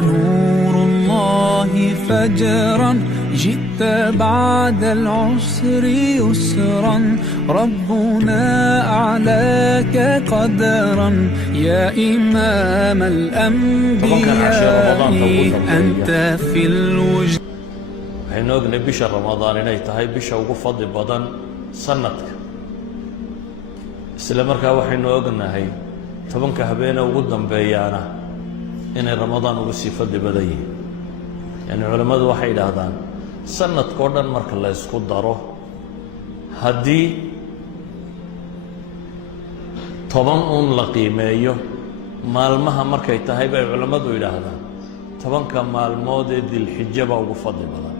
نور الله فجرا جئت بعد العسر يسرا ربنا أعلاك قدرا يا إمام الأنبياء أنت في الوجود. waxaynu ognahay bisha ramadaan inay tahay bisha ugu fadli badan sanadka, isla markaa waxaynu ognahay tobanka habeen ugu dambeeyaana inay ramadaan ugu sii fadli badan yihiin. yani culimmadu waxay yidhaahdaan sanadkao dhan marka la isku daro haddii 10 la qiimeeyo maalmaha markay tahay bay culimmadu yidhaahdaan 10ka maalmood ee dilxijo baa ugu fadli badan.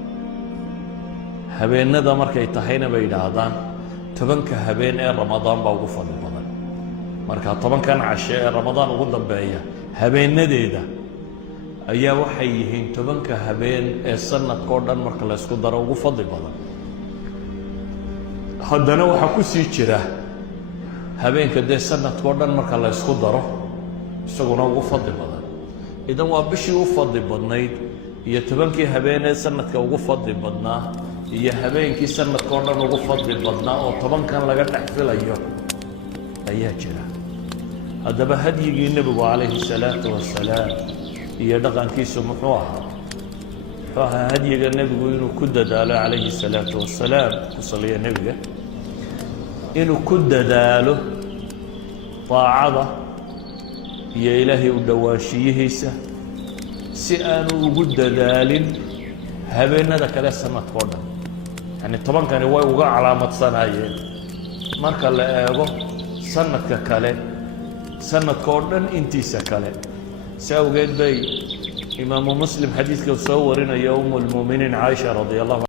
habeenada markay tahayna bay yidhaahdaan 10ka habeen ee ramadaan baa ugu fadli badan. marka 10kan cashe ee ramadaan ugu dambeeya habeenadeeda ayaa waxay yihiin 10ka habeen ee sanadkao dhan marka la isku daro ugu fadli badan. haddana waxaa ku sii jira habeenka dee sanadkao dhan marka la isku daro isaguna ugu fadli badan. idan waa bishii u fadli badnayd iyo 10kii habeen ee sanadka ugu fadli badnaa iyo habeenkii sanadkao dhan ugu fadli badnaa oo 10kan laga dhex filayo ayaa jira. haddaba hadyigii nebigu calayhi salaatu wasalaam iyo dhaqankiisu muxuu ahaa hadyiga nebigu inuu ku dadaalo calayhi salaatu wasalaam ku saliya nebiga inuu ku dadaalo daacada iyo ilaahay u dhowaanshiyihiisa si aanu ugu dadaalin habeenada kale sanadkao dhan. yani 10kani way uga calaamadsanayeen marka la eego sanadka kale sanadkao dhan intiisa kale. si awgeed bay imaamu muslim xadiidka soo warinaya umu lmuuminiin caaisha radi allahu